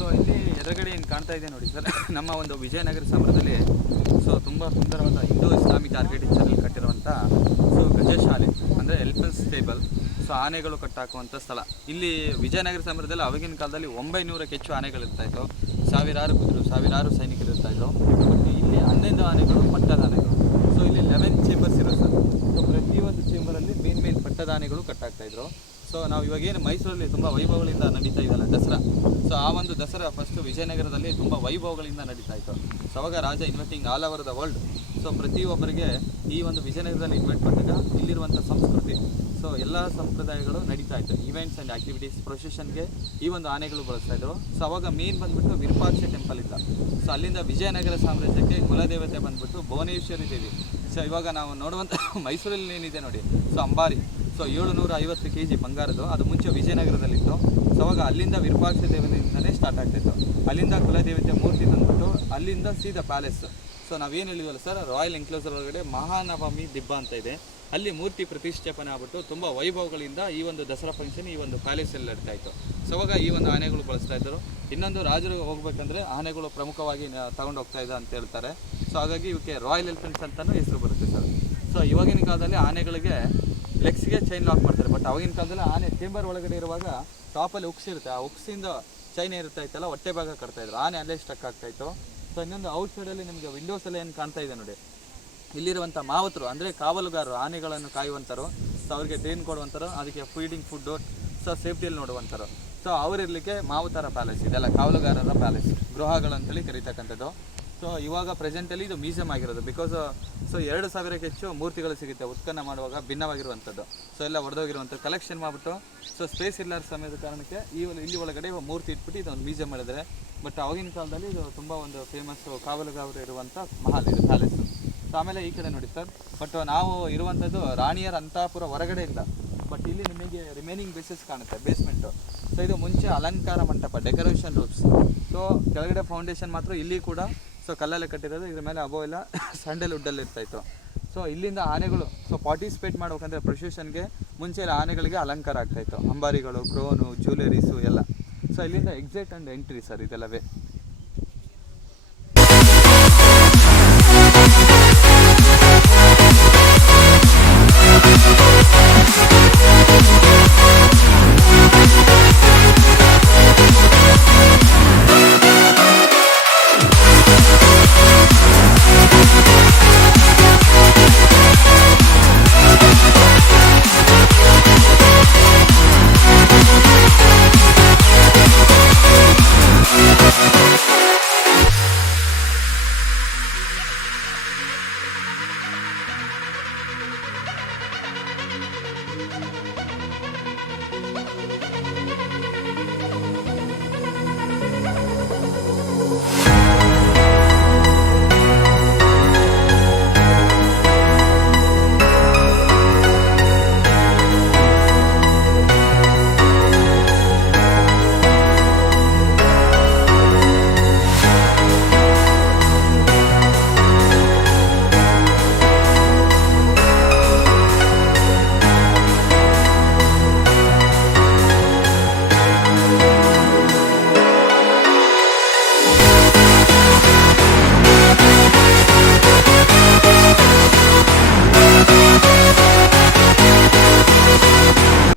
So ಇಲ್ಲಿ ಎದುರುಗಡೆ ಏನು ಕಾಣ್ತಾ ಇದೆ ನೋಡಿ ಸರ್, ನಮ್ಮ ಒಂದು ವಿಜಯನಗರ ಸಾಮ್ರಾಜ್ಯದಲ್ಲಿ ಸೊ ತುಂಬ ಸುಂದರವಾದ ಇಂಡೋ ಇಸ್ಲಾಮಿಕ್ ಆರ್ಕಿಟೆಕ್ಚರಲ್ಲಿ ಕಟ್ಟಿರುವಂಥ ಸೊ ಗಜಶಾಲೆ ಅಂದರೆ ಎಲಿಫೆಂಟ್ ಸ್ಟೇಬಲ್, ಸೊ ಆನೆಗಳು ಕಟ್ಟಾಕುವಂಥ ಸ್ಥಳ. ಇಲ್ಲಿ ವಿಜಯನಗರ ಸಾಮ್ರಾಜ್ಯದಲ್ಲಿ ಆವಾಗಿನ ಕಾಲದಲ್ಲಿ 900ಕ್ಕೆ ಹೆಚ್ಚು ಆನೆಗಳಿರ್ತಾಯಿತ್ತು, ಸಾವಿರಾರು ಕುದುರೆ, ಸಾವಿರಾರು ಸೈನಿಕರು ಇರ್ತಾಯಿದ್ರು. ಬಟ್ ಇಲ್ಲಿ 11 ಆನೆಗಳು ಪಟ್ಟದ ಆನೆಗಳು. ಸೊ ಇಲ್ಲಿ 11 ಚೇಂಬರ್ಸ್ ಇರೋ ಸರ್. ಸೊ ಪ್ರತಿಯೊಂದು ಚೇಂಬರಲ್ಲಿ ಮೇನ್ ಪಟ್ಟದ ಆನೆಗಳು ಕಟ್ಟಾಗ್ತಾಯಿದ್ರು. ಸೊ ನಾವು ಇವಾಗೇನು ಮೈಸೂರಲ್ಲಿ ತುಂಬ ವೈಭವಗಳಿಂದ ನಡೀತಾ ಇದೆಯಲ್ಲ ದಸರಾ, ಸೊ ಆ ಒಂದು ದಸರಾ ಫಸ್ಟು ವಿಜಯನಗರದಲ್ಲಿ ತುಂಬ ವೈಭವಗಳಿಂದ ನಡೀತಾ ಇತ್ತು. ಸೊ ಅವಾಗ ರಾಜ inviting all over the world. So ಪ್ರತಿಯೊಬ್ಬರಿಗೆ ಈ ಒಂದು ವಿಜಯನಗರದಲ್ಲಿ ಇನ್ವೈಟ್ ಮಾಡಿದಾಗ ಇಲ್ಲಿರುವಂಥ ಸಂಸ್ಕೃತಿ, ಸೊ ಎಲ್ಲ ಸಂಪ್ರದಾಯಗಳು ನಡೀತಾ ಇತ್ತು. ಈವೆಂಟ್ಸ್ ಆ್ಯಂಡ್ ಆ್ಯಕ್ಟಿವಿಟೀಸ್ ಪ್ರೊಸೆಷನ್ಗೆ ಈ ಒಂದು ಆನೆಗಳು ಬಳಸ್ತಾಯಿದ್ರು. ಸೊ ಅವಾಗ ಮೇನ್ ಬಂದುಬಿಟ್ಟು ವಿರೂಪಾಕ್ಷ ಟೆಂಪಲ್ ಇದ್ದ. ಸೊ ಅಲ್ಲಿಂದ ವಿಜಯನಗರ ಸಾಮ್ರಾಜ್ಯಕ್ಕೆ ಕುಲದೇವತೆ ಬಂದುಬಿಟ್ಟು ಭುವನೇಶ್ವರಿ ದೇವಿ. ಸೊ ಇವಾಗ ನಾವು ನೋಡುವಂಥ ಮೈಸೂರಲ್ಲಿ ಏನಿದೆ ನೋಡಿ, ಸೊ ಅಂಬಾರಿ, ಸೊ 750 kg ಬಂಗಾರದ್ದು, ಅದು ಮುಂಚೆ ವಿಜಯನಗರದಲ್ಲಿತ್ತು. ಸೊ ಅವಾಗ ಅಲ್ಲಿಂದ ವಿರೂಪಾಕ್ಷ ದೇವನಿಂದಲೇ ಸ್ಟಾರ್ಟ್ ಆಗ್ತಾಯಿತ್ತು. ಅಲ್ಲಿಂದ ಕುಲದೇವತೆ ಮೂರ್ತಿ ತಂದುಬಿಟ್ಟು ಅಲ್ಲಿಂದ ಸೀದಾ ಪ್ಯಾಲೇಸ್. ಸೊ ನಾವೇನು ಹೇಳಿದ್ವಲ್ಲ ಸರ್, ರಾಯಲ್ ಎನ್ಕ್ಲೋಸರ್ ಒಳಗಡೆ ಮಹಾನವಮಿ ದಿಬ್ಬ ಅಂತ ಇದೆ, ಅಲ್ಲಿ ಮೂರ್ತಿ ಪ್ರತಿಷ್ಠಾಪನೆ ಆಗ್ಬಿಟ್ಟು ತುಂಬ ವೈಭವಗಳಿಂದ ಈ ಒಂದು ದಸರಾ ಫಂಕ್ಷನ್ ಈ ಒಂದು ಪ್ಯಾಲೇಸಲ್ಲಿ ನಡೀತಾ ಇತ್ತು. ಸೊ ಅವಾಗ ಈ ಒಂದು ಆನೆಗಳು ಬಳಸ್ತಾ ಇದ್ದರು. ಇನ್ನೊಂದು ರಾಜರು ಹೋಗ್ಬೇಕಂದ್ರೆ ಆನೆಗಳು ಪ್ರಮುಖವಾಗಿ ತಗೊಂಡು ಹೋಗ್ತಾ ಇದೆ ಅಂತ ಹೇಳ್ತಾರೆ. ಸೊ ಹಾಗಾಗಿ ಇವಕ್ಕೆ ರಾಯಲ್ ಎಲಿಫೆಂಟ್ಸ್ ಅಂತಲೂ ಹೆಸರು ಬರುತ್ತೆ ಸರ್. ಸೊ ಇವಾಗಿನ ಕಾಲದಲ್ಲಿ ಆನೆಗಳಿಗೆ ಲೆಗ್ಸ್ಗೆ ಚೈನ್ ಲಾಕ್ ಮಾಡ್ತಾರೆ. ಬಟ್ ಅವಾಗಿನ ಕಾಲದಲ್ಲಿ ಆನೆ ಚೇಂಬರ್ ಒಳಗಡೆ ಇರುವಾಗ ಟಾಪಲ್ಲಿ ಉಕ್ಸ್ ಇರುತ್ತೆ, ಆ ಉಕ್ಸಿಂದ ಚೈನ್ ಇರ್ತಾ ಇತ್ತಲ್ಲ, ಹೊಟ್ಟೆ ಭಾಗ ಕಟ್ತಾಯಿದ್ರು, ಆನೆ ಅಲ್ಲೇ ಸ್ಟಕ್ ಆಗ್ತಾಯಿತ್ತು. ಸೊ ಇನ್ನೊಂದು ಔಟ್ಸೈಡಲ್ಲಿ ನಿಮಗೆ ವಿಂಡೋಸಲ್ಲಿ ಏನು ಕಾಣ್ತಾ ಇದೆ ನೋಡಿ, ಇಲ್ಲಿರುವಂಥ ಮಾವತರು ಅಂದರೆ ಕಾವಲುಗಾರರು, ಆನೆಗಳನ್ನು ಕಾಯುವಂಥರು, ಸೊ ಅವ್ರಿಗೆ ಟ್ರೈನ್ ಕೊಡುವಂಥರು, ಅದಕ್ಕೆ ಫೀಡಿಂಗ್ ಫುಡ್ಡು, ಸೊ ಸೇಫ್ಟಿಯಲ್ಲಿ ನೋಡುವಂಥರು. ಸೊ ಅವರಿರಲಿಕ್ಕೆ ಮಾವತರ ಪ್ಯಾಲೇಸ್ ಇದೆಲ್ಲ ಕಾವಲುಗಾರರ ಪ್ಯಾಲೇಸ್, ಗೃಹಗಳಂತೇಳಿ ಕರೀತಕ್ಕಂಥದ್ದು. ಸೊ ಇವಾಗ ಪ್ರೆಸೆಂಟಲ್ಲಿ ಇದು ಮ್ಯೂಸಿಯಂ ಆಗಿರೋದು. ಬಿಕಾಸ್ ಸೊ 2000ಕ್ಕೆ ಹೆಚ್ಚು ಮೂರ್ತಿಗಳು ಸಿಗುತ್ತೆ ಉತ್ಖನನ ಮಾಡುವಾಗ, ಭಿನ್ನವಾಗಿರುವಂಥದ್ದು. ಸೊ ಎಲ್ಲ ಹೊಡೆದೋಗಿರುವಂಥದ್ದು ಕಲೆಕ್ಷನ್ ಮಾಡಿಬಿಟ್ಟು, ಸೊ ಸ್ಪೇಸ್ ಇಲ್ಲದ ಸಮಯದ ಕಾರಣಕ್ಕೆ ಇಲ್ಲಿ ಒಳಗಡೆ ಮೂರ್ತಿ ಇಟ್ಬಿಟ್ಟು ಇದೊಂದು ಮ್ಯೂಸಿಯಂ ಮಾಡಿದರೆ. ಬಟ್ ಆವಾಗಿನ ಕಾಲದಲ್ಲಿ ಇದು ತುಂಬ ಒಂದು ಫೇಮಸ್ಸು ಕಾವಲುಗಾರರು ಇರುವಂಥ ಮಹಲ್ ಇದು ಪ್ಯಾಲೇಸು. ಸೊ ಆಮೇಲೆ ಈ ಕಡೆ ನೋಡಿ ಸರ್, ಬಟ್ ನಾವು ಇರುವಂಥದ್ದು ರಾಣಿಯರ ಅಂತಾಪುರ ಹೊರಗಡೆ ಇಲ್ಲ, ಬಟ್ ಇಲ್ಲಿ ನಿಮಗೆ ರಿಮೈನಿಂಗ್ ಬೇಸಸ್ ಕಾಣುತ್ತೆ, ಬೇಸ್ಮೆಂಟು. ಸೊ ಇದು ಮುಂಚೆ ಅಲಂಕಾರ ಮಂಟಪ, ಡೆಕೋರೇಷನ್ ರೂಮ್ಸ್. ಸೊ ಕೆಳಗಡೆ ಫೌಂಡೇಶನ್ ಮಾತ್ರ ಇಲ್ಲಿ ಕೂಡ ಸೊ ಕಲ್ಲಲ್ಲೇ ಕಟ್ಟಿರೋದು, ಇದ್ರ ಮೇಲೆ ಅಬೋ ಎಲ್ಲ ಸ್ಯಾಂಡಲ್ವುಡ್ಡಲ್ಲಿ ಇರ್ತಾಯಿತ್ತು. ಸೊ ಇಲ್ಲಿಂದ ಆನೆಗಳು ಸೊ ಪಾರ್ಟಿಸಿಪೇಟ್ ಮಾಡ್ಬೇಕಂದ್ರೆ ಪ್ರೊಸೆಷನ್ಗೆ ಮುಂಚೆ ಎಲ್ಲ ಆನೆಗಳಿಗೆ ಅಲಂಕಾರ ಆಗ್ತಾಯಿತ್ತು, ಅಂಬಾರಿಗಳು, ಕ್ರೋನು, ಜ್ಯುವೆಲರೀಸು ಎಲ್ಲ. ಸೊ ಇಲ್ಲಿಂದ ಎಕ್ಸಿಟ್ ಆ್ಯಂಡ್ ಎಂಟ್ರಿ ಸರ್ ಇದೆಲ್ಲವೇ.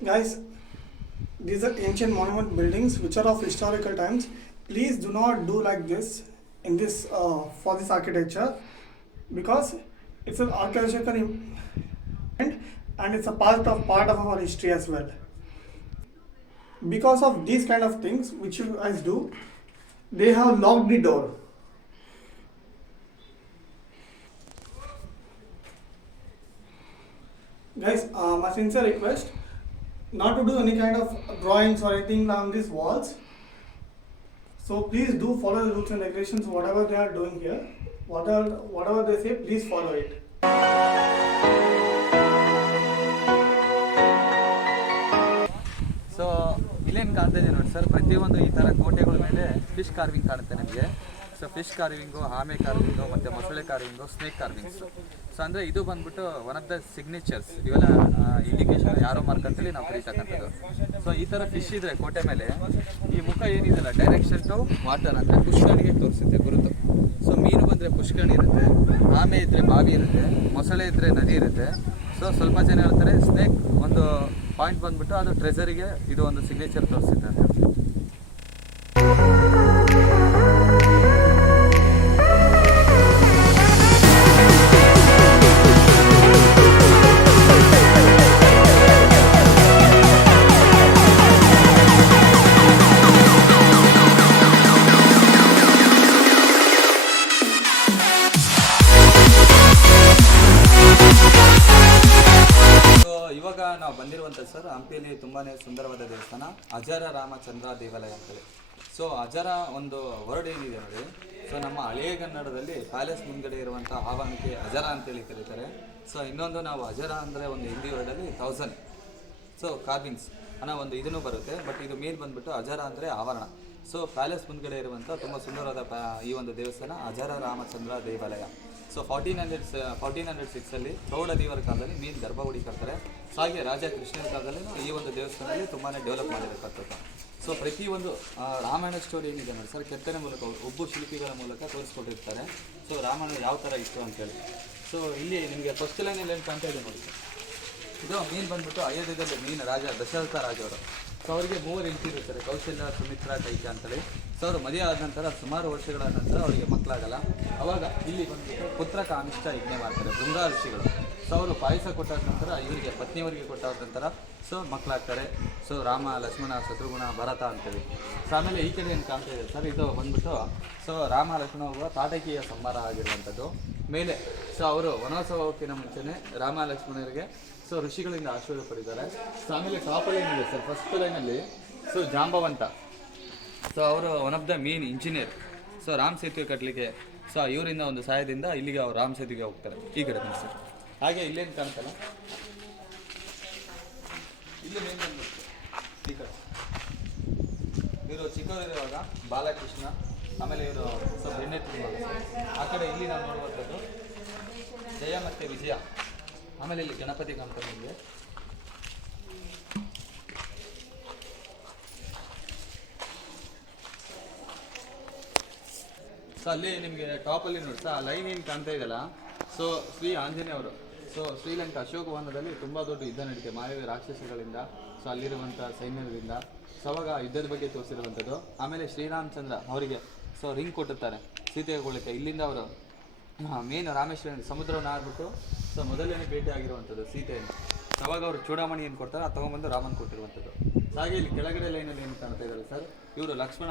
Guys, these are ancient monument buildings which are of historical times. Please do not do like this in this for this architecture, because it's an archaeological and it's a part of our history as well. Because of these kind of things which you guys do, they have locked the door. Guys, my sincere request not to do any kind of drawings or anything on these walls. So please do follow the rules and regulations, whatever they are doing here. Whatever they say, please follow it. So ಇಲ್ಲೇನು ಕಾಣ್ತಾ ಇದೆ ನೋಡಿ sir, ಪ್ರತಿಯೊಂದು ಈ ಥರ ಕೋಟೆಗಳ ಮೇಲೆ fish carving ಕಾಣುತ್ತೆ ನಮಗೆ. ಸೊ ಸೊ ಫಿಶ್ ಕಾರ್ವಿಂಗು, ಆಮೆ ಕಾರ್ವಿಂಗು ಮತ್ತು ಮೊಸಳೆ ಕಾರ್ವಿಂಗು, ಸ್ನೇಕ್ ಕಾರ್ವಿಂಗ್ಸ್. ಸೊ ಅಂದರೆ ಇದು ಬಂದ್ಬಿಟ್ಟು ಒನ್ ಆಫ್ ದ ಸಿಗ್ನೇಚರ್ಸ್, ಇವೆಲ್ಲ ಇಂಡಿಕೇಶನ್ ಯಾರೋ ಮಾರ್ಕ್ ಅಂತೇಳಿ ನಾವು ಕರೀತಕ್ಕಂಥದ್ದು. ಸೊ ಈ ಥರ ಫಿಶ್ ಇದ್ದರೆ ಕೋಟೆ ಮೇಲೆ ಈ ಮುಖ ಏನಿದೆಯಲ್ಲ ಡೈರೆಕ್ಷನ್ ಟು ವಾಟರ್ ಅಂದರೆ ಪುಷ್ಕರಣಿಗೆ ತೋರಿಸುತ್ತೆ ಗುರುತು. ಸೊ ಮೀನು ಬಂದರೆ ಪುಷ್ಕರಣಿ ಇರುತ್ತೆ, ಆಮೆ ಇದ್ದರೆ ಬಾವಿ ಇರುತ್ತೆ, ಮೊಸಳೆ ಇದ್ದರೆ ನದಿ ಇರುತ್ತೆ. ಸೊ ಸ್ವಲ್ಪ ಜನ ಹೇಳ್ತಾರೆ ಸ್ನೇಕ್ ಒಂದು ಪಾಯಿಂಟ್ ಬಂದ್ಬಿಟ್ಟು ಅದು ಟ್ರೆಸರಿಗೆ ಇದು ಒಂದು ಸಿಗ್ನೇಚರ್ ತೋರಿಸುತ್ತೆ ಅಂತ. ಇವಾಗ ನಾವು ಬಂದಿರುವಂಥದ್ದು ಸರ್ ಹಂಪಿಯಲ್ಲಿ ತುಂಬಾ ಸುಂದರವಾದ ದೇವಸ್ಥಾನ ಅಜರ ರಾಮಚಂದ್ರ ದೇವಾಲಯ ಅಂತೇಳಿ. ಸೊ ಅಜರ ಒಂದು ವರ್ಡ್ ಏನಿದೆ ನೋಡಿ, ಸೊ ನಮ್ಮ ಹಳೆಯ ಕನ್ನಡದಲ್ಲಿ ಪ್ಯಾಲೇಸ್ ಮುಂದ್ಗಡೆ ಇರುವಂಥ ಆವರಣಕ್ಕೆ ಅಜರ ಅಂತೇಳಿ ಕರೀತಾರೆ. ಸೊ ಇನ್ನೊಂದು ನಾವು ಅಜರ ಅಂದರೆ ಒಂದು ಹಿಂದಿ ವರ್ಡಲ್ಲಿ 1000 ಸೊ ಕಾರ್ವಿಂಗ್ಸ್ ಅನ್ನೋ ಒಂದು ಇದನ್ನು ಬರುತ್ತೆ. ಬಟ್ ಇದು ಮೇನ್ ಬಂದ್ಬಿಟ್ಟು ಅಜರ ಅಂದರೆ ಆವರಣ. ಸೊ ಪ್ಯಾಲೇಸ್ ಮುಂದ್ಗಡೆ ಇರುವಂಥ ತುಂಬ ಸುಂದರವಾದ ಈ ಒಂದು ದೇವಸ್ಥಾನ ಅಜರ ರಾಮಚಂದ್ರ ದೇವಾಲಯ. ಸೊ 1406 ಪ್ರೌಢ ದೇವರ ಕಾಲದಲ್ಲಿ ಮೇನ್ ಗರ್ಭಗುಡಿ ಕಟ್ತಾರೆ. ಹಾಗೆ ರಾಜ ಕೃಷ್ಣನ ಕಾಲದಲ್ಲಿ ಈ ಒಂದು ದೇವಸ್ಥಾನದಲ್ಲಿ ತುಂಬಾ ಡೆವಲಪ್ ಮಾಡಿರತಕ್ಕಂಥದ್ದು. ಸೊ ಪ್ರತಿಯೊಂದು ರಾಮಾಯಣ ಸ್ಟೋರಿ ಏನಿದೆ ನೋಡಿ ಸರ್, ಕೆತ್ತನೆ ಮೂಲಕ ಒಬ್ಬ ಶಿಲ್ಪಿಗಳ ಮೂಲಕ ತೋರಿಸ್ಕೊಟ್ಟಿರ್ತಾರೆ. ಸೊ ರಾಮಾಯಣ ಯಾವ ಥರ ಇತ್ತು ಅಂತೇಳಿ. ಸೊ ಇಲ್ಲಿ ನಿಮಗೆ ಫಸ್ಟ್ ಲೈನಲ್ಲಿ ಏನು ಕಾಣ್ತಾ ಇದೆ ನೋಡಿ ಸರ್, ಇದು ಮೀನು ಬಂದ್ಬಿಟ್ಟು ಅಯೋಧ್ಯೆಯಲ್ಲಿ ಮೀನು ರಾಜ ದಶರಥ ರಾಜವರು. ಸೊ ಅವರಿಗೆ 3 ಹೆಂಡತಿರುತ್ತಾರೆ, ಕೌಶಲ್ಯ, ಸುಮಿತ್ರಾ, ಕೈಕ ಅಂತೇಳಿ. ಸೊ ಅವರು ಮದುವೆ ಆದ ನಂತರ ಸುಮಾರು ವರ್ಷಗಳ ನಂತರ ಅವರಿಗೆ ಮಕ್ಕಳಾಗಲ್ಲ. ಅವಾಗ ಇಲ್ಲಿ ಬಂದ್ಬಿಟ್ಟು ಪುತ್ರ ಕಾಮಿಷ್ಠ ಯಜ್ಞ ಮಾಡ್ತಾರೆ ಭೃಂಗ ಋಷಿಗಳು. ಸೊ ಅವರು ಪಾಯಸ ಕೊಟ್ಟಾದ ನಂತರ ಇವರಿಗೆ ಪತ್ನಿಯವರಿಗೆ ಕೊಟ್ಟಾದ ನಂತರ ಸೊ ಮಕ್ಕಳಾಗ್ತಾರೆ. ಸೊ ರಾಮ, ಲಕ್ಷ್ಮಣ, ಶತ್ರುಘ್ನ, ಭರತ ಅಂತೇಳಿ. ಸೊ ಆಮೇಲೆ ಈ ಕಡೆ ಏನು ಕಾಣ್ತಾ ಇದೆ ಸರ್, ಇದು ಬಂದ್ಬಿಟ್ಟು ಸೊ ರಾಮ ಲಕ್ಷ್ಮಣ ಒಬ್ಬ ತಾಟಕೀಯ ಸಂಹಾರ ಆಗಿರುವಂಥದ್ದು ಮೇಲೆ. ಸೊ ಅವರು ವನವಾಸ ಹೋಗೋಕ್ಕಿಂತ ಮುಂಚೆನೇ ರಾಮ ಲಕ್ಷ್ಮಣರಿಗೆ ಸೊ ಋಷಿಗಳಿಂದ ಆಶೀರ್ವಾದ ಪಡಿದ್ದಾರೆ. ಸೊ ಆಮೇಲೆ ಟಾಪಲ್ಲಿ ಏನಿದೆ ಸರ್ ಫಸ್ಟ್ ಲೈನಲ್ಲಿ ಸೊ ಜಾಂಬವಂತ, ಸೊ ಅವರು one of the main engineer. So Ram ಸೇತುವೆ ಕಟ್ಟಲಿಕ್ಕೆ ಸೊ ಇವರಿಂದ ಒಂದು ಸಹಾಯದಿಂದ ಇಲ್ಲಿಗೆ ಅವ್ರು ರಾಮ್ ಸೇತುವೆಗೆ ಹೋಗ್ತಾರೆ. ಈ ಕಡೆ ಬನ್ನಿ ಸರ್. ಹಾಗೆ ಇಲ್ಲೇನು ಕಾಣ್ತಲ್ಲ, ಇಲ್ಲಿ ಮೇನ್ ಬಂದ್ಬಿಟ್ಟು ಈ ಕಡೆ ಇವರು ಚಿಕ್ಕವರಿರುವಾಗ ಬಾಲಕೃಷ್ಣ, ಆಮೇಲೆ ಇವರು ಸ್ವಲ್ಪ ಎಣ್ಣೆ ತಿನ್ನುವಾಗ ಆ ಕಡೆ ಇಲ್ಲಿ ನಾವು ನೋಡುವಂಥದ್ದು ಜಯ ಮತ್ತು ವಿಜಯ. ಆಮೇಲೆ ಇಲ್ಲಿ ಗಣಪತಿ ಕಾಣ್ತಾರೆ ನಿಮಗೆ. ಸೊ ಅಲ್ಲಿ ನಿಮಗೆ ಟಾಪಲ್ಲಿ ನೋಡಿ ಸರ್, ಆ ಲೈನ್ ಏನು ಕಾಣ್ತಾ ಇದೆಯಲ್ಲ, ಸೊ ಶ್ರೀ ಆಂಜನೇಯವರು. ಸೊ ಶ್ರೀಲಂಕಾ ಅಶೋಕವನದಲ್ಲಿ ತುಂಬ ದೊಡ್ಡ ಯುದ್ಧ ನಡೀತೆ ಮಾನವ ರಾಕ್ಷಸಗಳಿಂದ, ಸೊ ಅಲ್ಲಿರುವಂಥ ಸೈನ್ಯದಿಂದ. ಸೊ ಅವಾಗ ಯುದ್ಧದ ಬಗ್ಗೆ ತೋರಿಸಿರುವಂಥದ್ದು. ಆಮೇಲೆ ಶ್ರೀರಾಮಚಂದ್ರ ಅವರಿಗೆ ಸೊ ರಿಂಗ್ ಕೊಟ್ಟಿರ್ತಾರೆ ಸೀತೆಗೊಳ್ಳಕ್ಕೆ. ಇಲ್ಲಿಂದ ಅವರು ಮೇನ್ ರಾಮೇಶ್ವರ ಸಮುದ್ರವನ್ನು ಆಡ್ಬಿಟ್ಟು ಸೊ ಮೊದಲನೇ ಭೇಟಿ ಆಗಿರುವಂಥದ್ದು ಸೀತೆಯನ್ನು. ಸೊ ಅವಾಗ ಅವರು ಚೂಡಾಮಣಿ ಏನು ಕೊಡ್ತಾರೆ ಅದು ತೊಗೊಂಬಂದು ರಾಮನ್ ಕೊಟ್ಟಿರುವಂಥದ್ದು. ಸೊ ಹಾಗೆ ಇಲ್ಲಿ ಕೆಳಗಡೆ ಲೈನಲ್ಲಿ ಏನು ಕಾಣ್ತಾ ಇದ್ದಾರೆ ಸರ್, ಇವರು ಲಕ್ಷ್ಮಣ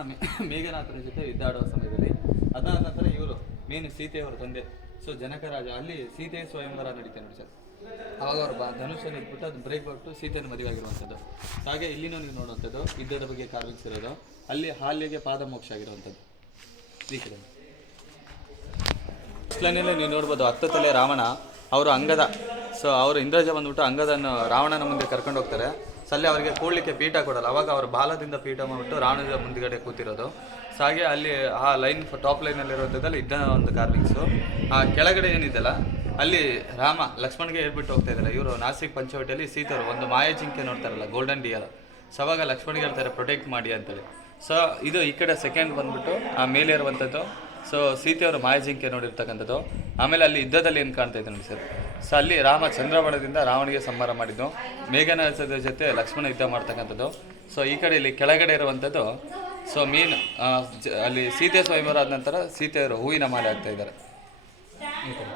ಮೇಘನಾಥನ ಜೊತೆ ಯುದ್ಧಾಡುವ ಸಮಯದಲ್ಲಿ. ಅದಾದ ನಂತರ ಇವರು ಮೇನ್ ಸೀತೆಯವರ ತಂದೆ ಸೊ ಜನಕ ರಾಜ. ಅಲ್ಲಿ ಸೀತೆ ಸ್ವಯಂವರ ನಡೀತೆ ನೋಡಿ ಸರ್. ಆವಾಗ ಅವರು ಧನುಷನ್ನು ಇಟ್ಬಿಟ್ಟು ಅದು ಬ್ರೇಕ್ ಕೊಟ್ಟು ಸೀತೆಯನ್ನು ಮದುವೆ ಆಗಿರುವಂಥದ್ದು. ಹಾಗೆ ಇಲ್ಲಿನೂ ನೀವು ನೋಡುವಂಥದ್ದು ಯುದ್ಧದ ಬಗ್ಗೆ ಕಾರ್ವಿಂಗ್ಸ್ ಇರೋದು. ಅಲ್ಲಿ ಹಾಲಿಗೆ ಪಾದ ಮೋಕ್ಷ ಆಗಿರುವಂಥದ್ದು ಈ ಕಡೆ. ಇಸ್ಲಾನಲ್ಲೇ ನೀವು ನೋಡ್ಬೋದು 10 ತಲೆ ರಾವಣ, ಅವರು ಅಂಗದ. ಸೊ ಅವರು ಇಂದ್ರಜ ಬಂದ್ಬಿಟ್ಟು ಅಂಗದನ್ನು ರಾವಣನ ಮುಂದೆ ಕರ್ಕೊಂಡು ಹೋಗ್ತಾರೆ. ಸೊ ಅಲ್ಲಿ ಅವರಿಗೆ ಕೂಡಲಿಕ್ಕೆ ಪೀಠ ಕೊಡಲ್ಲ. ಅವಾಗ ಅವರು ಬಾಲದಿಂದ ಪೀಠ ಮಾಡಿಬಿಟ್ಟು ರಾವಣದ ಮುಂದುಗಡೆ ಕೂತಿರೋದು. ಸೊ ಹಾಗೆ ಅಲ್ಲಿ ಆ ಲೈನ್ ಟಾಪ್ ಲೈನಲ್ಲಿರುವಂಥದ್ದಲ್ಲಿ ಇದ್ದ ಒಂದು ಕಾರ್ವಿಂಗ್ಸು. ಆ ಕೆಳಗಡೆ ಏನಿದೆಯಲ್ಲ ಅಲ್ಲಿ ರಾಮ ಲಕ್ಷ್ಮಣ್ಗೆ ಹೇಳ್ಬಿಟ್ಟು ಹೋಗ್ತಾ ಇದ್ದಾರೆ. ಇವರು ನಾಸಿಕ್ ಪಂಚವಟಿಯಲ್ಲಿ ಸೀತರು ಒಂದು ಮಾಯ ಜಿಂಕೆ ನೋಡ್ತಾರಲ್ಲ, ಗೋಲ್ಡನ್ ಡಿಯರ್. ಸೊ ಅವಾಗ ಲಕ್ಷ್ಮಣ್ಗೆ ಹೇಳ್ತಾರೆ ಪ್ರೊಟೆಕ್ಟ್ ಮಾಡಿ ಅಂತೇಳಿ. ಸೊ ಇದು ಈ ಕಡೆ ಸೆಕೆಂಡ್ ಬಂದ್ಬಿಟ್ಟು ಆ ಮೇಲೆ ಇರುವಂಥದ್ದು ಸೊ ಸೀತೆಯವರು ಮಾಯಜಿಂಕೆ ನೋಡಿರ್ತಕ್ಕಂಥದ್ದು. ಆಮೇಲೆ ಅಲ್ಲಿ ಯುದ್ಧದಲ್ಲಿ ಏನು ಕಾಣ್ತಾ ಇದೆ ನೋಡಿ ಸರ್, ಸೊ ಅಲ್ಲಿ ರಾಮ ಚಂದ್ರಬಣದಿಂದ ರಾವಣಿಗೆ ಸಂಹಾರ ಮಾಡಿದ್ದು, ಮೇಘನಾಥದ ಜೊತೆ ಲಕ್ಷ್ಮಣ ಯುದ್ಧ ಮಾಡ್ತಕ್ಕಂಥದ್ದು. ಸೊ ಈ ಕಡೆ ಇಲ್ಲಿ ಕೆಳಗಡೆ ಇರುವಂಥದ್ದು ಸೊ ಮೀನ್ ಅಲ್ಲಿ ಸೀತೆ ಸ್ವಯಂವರ ಆದ ನಂತರ ಸೀತೆಯವರು ಹೂವಿನ ಮಾಲೆ ಆಗ್ತಾ ಇದ್ದಾರೆ ಈ ಕಡೆ.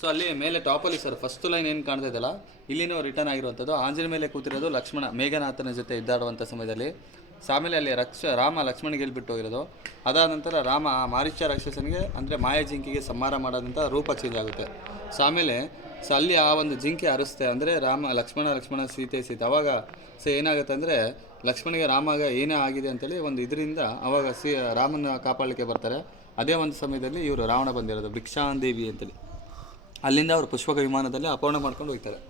ಸೊ ಅಲ್ಲಿ ಮೇಲೆ ಟಾಪಲ್ಲಿ ಸರ್ ಫಸ್ಟ್ ಲೈನ್ ಏನು ಕಾಣ್ತಾ ಇದೆಯಲ್ಲ, ಇಲ್ಲಿನೂ ರಿಟರ್ನ್ ಆಗಿರುವಂಥದ್ದು ಆಂಜನೇಯ ಮೇಲೆ ಕೂತಿರೋದು ಲಕ್ಷ್ಮಣ ಮೇಘನಾಥನ ಜೊತೆ ಯುದ್ಧಾಡುವಂಥ ಸಮಯದಲ್ಲಿ. ಸೊ ಆಮೇಲೆ ಅಲ್ಲಿ ರಾಮ ಲಕ್ಷ್ಮಣಿಗೆ ಹೇಳ್ಬಿಟ್ಟು ಹೋಗಿರೋದು. ಅದಾದ ನಂತರ ರಾಮ ಮಾರೀಚ ರಾಕ್ಷಸನಿಗೆ ಅಂದರೆ ಮಾಯ ಜಿಂಕಿಗೆ ಸಂಹಾರ ಮಾಡೋದಂಥ ರೂಪ ಚೇಂಜ್ ಆಗುತ್ತೆ. ಸೊ ಆಮೇಲೆ ಸೊ ಅಲ್ಲಿ ಆ ಒಂದು ಜಿಂಕೆ ಅರಿಸುತ್ತೆ, ಅಂದರೆ ಲಕ್ಷ್ಮಣ ಸೀತೆ ಅವಾಗ ಸೊ ಏನಾಗುತ್ತೆ ಅಂದರೆ ಲಕ್ಷ್ಮಣಿಗೆ ರಾಮಾಗ ಏನೇ ಆಗಿದೆ ಅಂತೇಳಿ ಒಂದು ಇದರಿಂದ ಅವಾಗ ರಾಮನ ಕಾಪಾಡಲಿಕ್ಕೆ ಬರ್ತಾರೆ. ಅದೇ ಒಂದು ಸಮಯದಲ್ಲಿ ಇವರು ರಾವಣ ಬಂದಿರೋದು ಭಿಕ್ಷಾಂದೇವಿ ಅಂತೇಳಿ. ಅಲ್ಲಿಂದ ಅವರು ಪುಷ್ಪಕ ವಿಮಾನದಲ್ಲಿ ಅಪಹರಣ ಮಾಡ್ಕೊಂಡು ಹೋಗ್ತಾರೆ.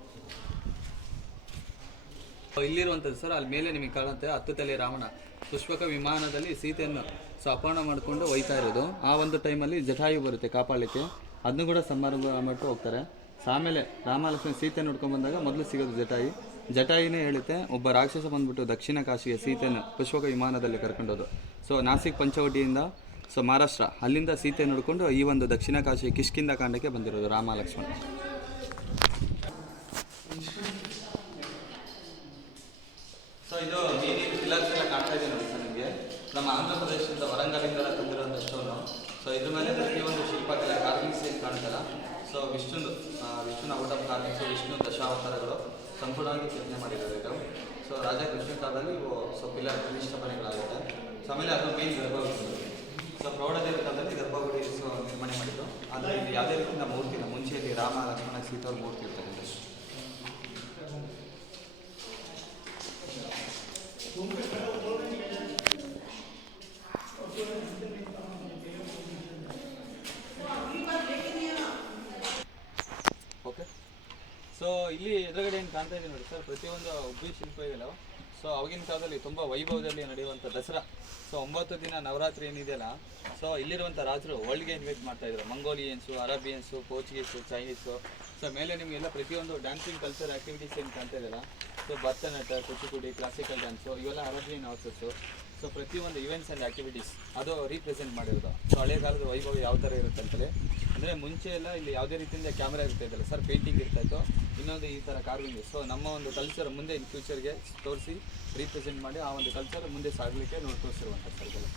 ಇಲ್ಲಿರುವಂಥದ್ದು ಸರ್ ಅಲ್ಲಿ ಮೇಲೆ ನಿಮಗೆ ಕಾಣುತ್ತೆ 10 ತಲೆ ರಾವಣ. ಪುಷ್ಪಕ ವಿಮಾನದಲ್ಲಿ ಸೀತೆಯನ್ನು ಸೊ ಅಪಹರಣ ಮಾಡಿಕೊಂಡು ಒಯ್ತಾ ಇರೋದು. ಆ ಒಂದು ಟೈಮಲ್ಲಿ ಜಟಾಯು ಬರುತ್ತೆ ಕಾಪಾಡಲಿಕ್ಕೆ, ಅದನ್ನು ಕೂಡ ಸಮಾರಂಭ ಮಾಡ್ಕೊಂಡು ಹೋಗ್ತಾರೆ. ಸೊ ಆಮೇಲೆ ರಾಮ ಲಕ್ಷ್ಮಣ ಸೀತೆ ನೋಡ್ಕೊಂಡು ಬಂದಾಗ ಮೊದಲು ಸಿಗೋದು ಜಟಾಯುನೇ ಹೇಳುತ್ತೆ, ಒಬ್ಬ ರಾಕ್ಷಸ ಬಂದ್ಬಿಟ್ಟು ದಕ್ಷಿಣ ಕಾಶಿಗೆ ಸೀತೆಯನ್ನು ಪುಷ್ಪಕ ವಿಮಾನದಲ್ಲಿ ಕರ್ಕೊಂಡೋದು. ಸೊ ನಾಸಿಕ್ ಪಂಚವಟಿಯಿಂದ ಸೊ ಮಹಾರಾಷ್ಟ್ರ ಅಲ್ಲಿಂದ ಸೀತೆ ನೋಡಿಕೊಂಡು ಈ ಒಂದು ದಕ್ಷಿಣ ಕಾಶಿ ಕಿಷ್ಕಿಂಧ ಕಾಂಡಕ್ಕೆ ಬಂದಿರೋದು ರಾಮ ಲಕ್ಷ್ಮಣ. ಸೊ ಇದು ನೀರಿನ ಪಿಲ್ಲರ್ಸ್ ಎಲ್ಲ ಕಾಣ್ತಾ ಇದೆ ನೋಡಿ ಸರ್ ನಿಮಗೆ, ನಮ್ಮ ಆಂಧ್ರ ಪ್ರದೇಶದಿಂದ ವರಂಗಲಿಂದ ತಂದಿರುವಂಥ ಸ್ಟೋನು. ಸೊ ಇದ್ರ ಮೇಲೆ ಪ್ರತಿಯೊಂದು ಶಿಲ್ಪಕಲೆ ಕಾರ್ವಿಂಗ್ಸ್ ಏನು ಕಾಣ್ತಲ್ಲ, ಸೊ ವಿಷ್ಣುನ ಔಟ್ ಆಫ್ ಕಾರ್ವಿಂಗ್ಸ್, ವಿಷ್ಣು ದಶಾವತಾರಗಳು ಸಂಪೂರ್ಣವಾಗಿ ಕೆತ್ತನೆ ಮಾಡಿರೋದು ಇದು. ಸೊ ರಾಜ ಕೃಷ್ಣ ಕಾಲದಲ್ಲಿ ಇವು ಸೊ ಪಿಲ್ಲರ್ ಪ್ರತಿಷ್ಠಾಪನೆಗಳಾಗುತ್ತೆ. ಸೊ ಆಮೇಲೆ ಅದು ಮೇನ್ ಗರ್ಭಗುಡಿ. ಸೊ ಪ್ರೌಢದೇವ ಕಾಲದಲ್ಲಿ ಗರ್ಭಗುಡಿ ಸೊ ನಿರ್ಮಾಣ ಮಾಡಿದ್ದು. ಆದರೆ ಇದು ಯಾವುದೇ ರೀತಿಯ ಮೂರ್ತಿ ಇಲ್ಲ, ಮುಂಚೆಯಲ್ಲಿ ರಾಮ ಲಕ್ಷ್ಮಣ ಸೀತೆಯವ್ರ ಮೂರ್ತಿ ಇರ್ತಾರೆ. ಓಕೆ, ಸೊ ಇಲ್ಲಿ ಎದುರುಗಡೆ ಏನು ಕಾಣ್ತಾ ಇದೆ ನೋಡಿ ಸರ್, ಪ್ರತಿಯೊಂದು ಉಬ್ಬಿ ಶಿಲ್ಪ ಇದೆಯಲ್ಲ, ಸೊ ಅವಾಗಿನ ಕಾಲದಲ್ಲಿ ತುಂಬ ವೈಭವದಲ್ಲಿ ನಡೆಯುವಂಥ ದಸರಾ. ಸೊ 9 ದಿನ ನವರಾತ್ರಿ ಏನಿದೆಯಲ್ಲ, ಸೊ ಇಲ್ಲಿರುವಂಥ ರಾಜರು ವರ್ಲ್ಡ್ಗೆ ಇನ್ವೈಟ್ ಮಾಡ್ತಾಯಿದ್ರು. ಮಂಗೋಲಿಯನ್ಸು, ಅರೇಬಿಯನ್ಸು, ಪೋರ್ಚುಗೀಸು, ಚೈನೀಸು. ಸೊ ಮೇಲೆ ನಿಮಗೆಲ್ಲ ಪ್ರತಿಯೊಂದು ಡ್ಯಾನ್ಸಿಂಗ್ ಕಲ್ಚರ್ ಆ್ಯಕ್ಟಿವಿಟೀಸ್ ಏನು ಕಾಣ್ತಾ ಇದೆಯಲ್ಲ, so Bharatanatyam, Kuchipudi, classical dance, ಇವೆಲ್ಲ ಅರೇಬಿಯನ್ ಆರ್ಟ್ಸಸ್ಸು. ಸೊ ಪ್ರತಿಯೊಂದು ಇವೆಂಟ್ಸ್ ಆ್ಯಂಡ್ ಆ್ಯಕ್ಟಿವಿಟೀಸ್ ಅದು ರೀಪ್ರೆಸೆಂಟ್ ಮಾಡಿರೋದು. ಸೊ ಹಳೆ ಕಾಲದ ವೈಭವ ಯಾವ ಥರ ಇರುತ್ತೆ ಅಂತಲೇ, ಅಂದರೆ ಮುಂಚೆ ಎಲ್ಲ ಇಲ್ಲಿ ಯಾವುದೇ ರೀತಿಯಿಂದ ಕ್ಯಾಮ್ರಾ ಇರ್ತಾ ಇದ್ದಲ್ಲ ಸರ್, ಪೇಂಟಿಂಗ್ ಇರ್ತಾಯಿತ್ತು, ಇನ್ನೊಂದು ಈ ಥರ ಕಾರ್ವಿಂಗ್. ಸೊ ನಮ್ಮ ಒಂದು ಕಲ್ಚರ್ ಮುಂದೆ ಇನ್ ಫ್ಯೂಚರ್ಗೆ ತೋರಿಸಿ ರೀಪ್ರೆಸೆಂಟ್ ಮಾಡಿ ಆ ಒಂದು ಕಲ್ಚರ್ ಮುಂದೆ ಸಾಗಲಿಕ್ಕೆ ನೋಡಿ ತೋರಿಸಿರುವಂಥ ಸರ್.